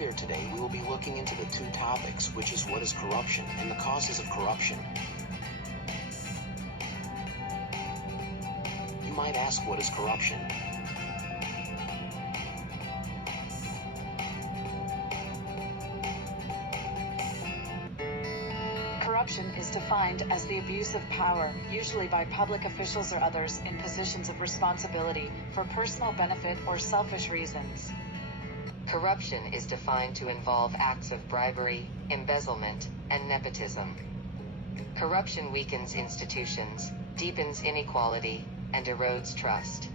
Further today we will be looking into the two topics, which is what is corruption and the causes of corruption. You might ask, what is corruption? Corruption is defined as the abuse of power, usually by public officials or others in positions of responsibility, for personal benefit or selfish reasons. Corruption is defined to involve acts of bribery, embezzlement, and nepotism. Corruption weakens institutions, deepens inequality, and erodes trust.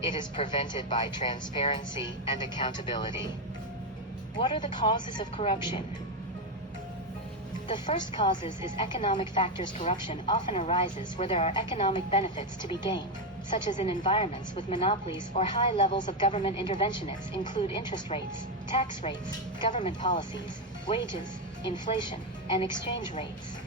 It is prevented by transparency and accountability. What are the causes of corruption? The first causes is economic factors. Corruption often arises where there are economic benefits to be gained, such as in environments with monopolies or high levels of government intervention. It include interest rates, tax rates, government policies, wages, inflation, and exchange rates.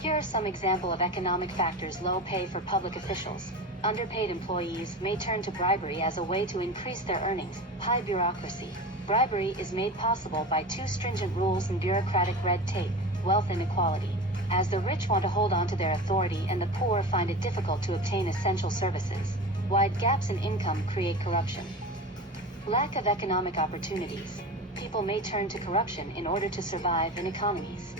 Here are some examples of economic factors: low pay for public officials. Underpaid employees may turn to bribery as a way to increase their earnings. High bureaucracy. Bribery is made possible by too stringent rules and bureaucratic red tape. Wealth inequality, as the rich want to hold on to their authority and the poor find it difficult to obtain essential services. Wide gaps in income create corruption. Lack of economic opportunities. People may turn to corruption in order to survive in economies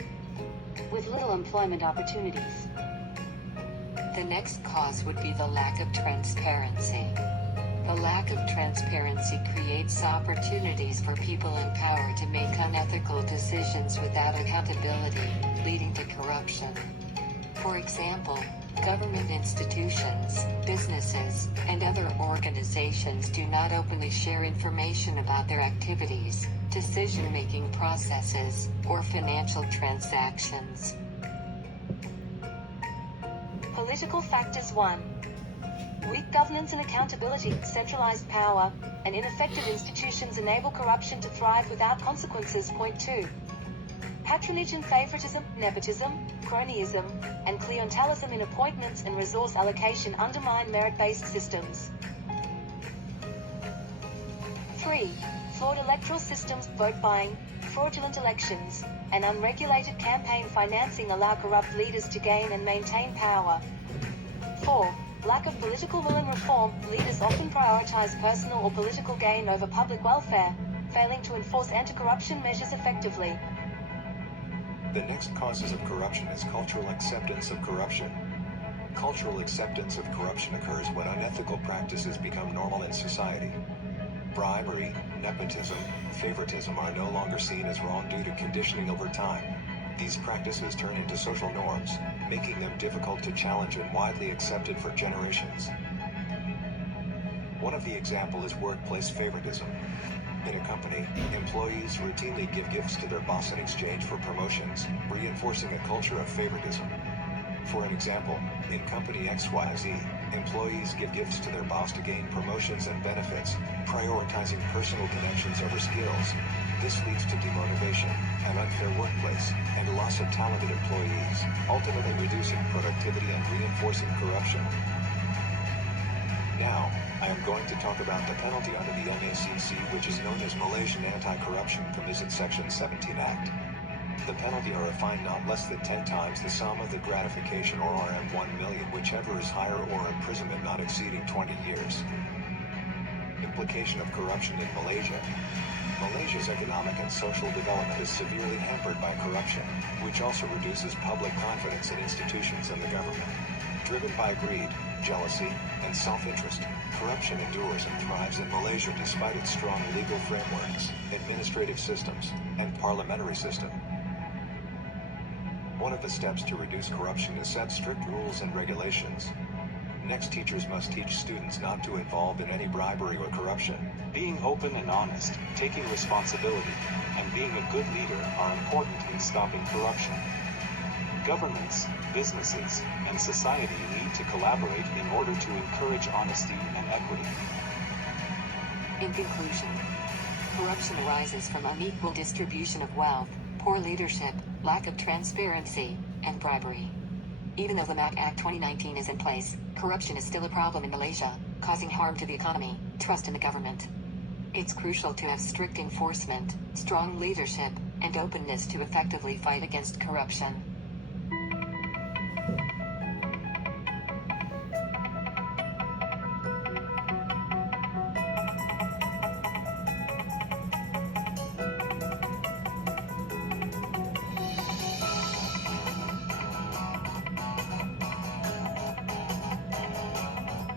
with little employment opportunities. The next cause would be the lack of transparency. The lack of transparency creates opportunities for people in power to make unethical decisions without accountability, leading to corruption. For example, government institutions, businesses, and other organizations do not openly share information about their activities, decision-making processes, or financial transactions. Political factors. 1. Weak governance and accountability. Centralized power and ineffective institutions enable corruption to thrive without consequences. Point 2. Patronage and favoritism, nepotism, cronyism, and clientelism in appointments and resource allocation undermine merit-based systems. 3. Flawed electoral systems, vote buying, fraudulent elections, and unregulated campaign financing allow corrupt leaders to gain and maintain power. 4. Lack of political will and reform. Leaders often prioritize personal or political gain over public welfare, failing to enforce anti-corruption measures effectively. The next causes of corruption is cultural acceptance of corruption. Cultural acceptance of corruption occurs when unethical practices become normal in society. Bribery, nepotism, favoritism are no longer seen as wrong due to conditioning over time. These practices turn into social norms, making them difficult to challenge and widely accepted for generations. One of the examples is workplace favoritism. In a company, employees routinely give gifts to their boss in exchange for promotions, reinforcing a culture of favoritism. For an example, in company XYZ, employees give gifts to their boss to gain promotions and benefits, prioritizing personal connections over skills. This leads to demotivation, an unfair workplace, and loss of talented employees, ultimately reducing productivity and reinforcing corruption. Now, I am going to talk about the penalty under the MACC, which is known as Malaysian Anti-Corruption Commission Section 17 Act. The penalty are a fine not less than 10 times the sum of the gratification or Rm 1 million, whichever is higher, or imprisonment not exceeding 20 years. Implication of corruption in Malaysia. Malaysia's economic and social development is severely hampered by corruption, which also reduces public confidence in institutions and the government. Driven by greed, jealousy, and self-interest, corruption endures and thrives in Malaysia despite its strong legal frameworks, administrative systems, and parliamentary system. One of the steps to reduce corruption is set strict rules and regulations. Next, teachers must teach students not to involve in any bribery or corruption. Being open and honest, taking responsibility, and being a good leader are important in stopping corruption. Governments, businesses, and society need to collaborate in order to encourage honesty and equity. In conclusion, corruption arises from unequal distribution of wealth, poor leadership, lack of transparency, and bribery. Even though the MAC Act 2019 is in place, corruption is still a problem in Malaysia, causing harm to the economy, trust in the government, It's crucial to have strict enforcement, strong leadership, and openness to effectively fight against corruption.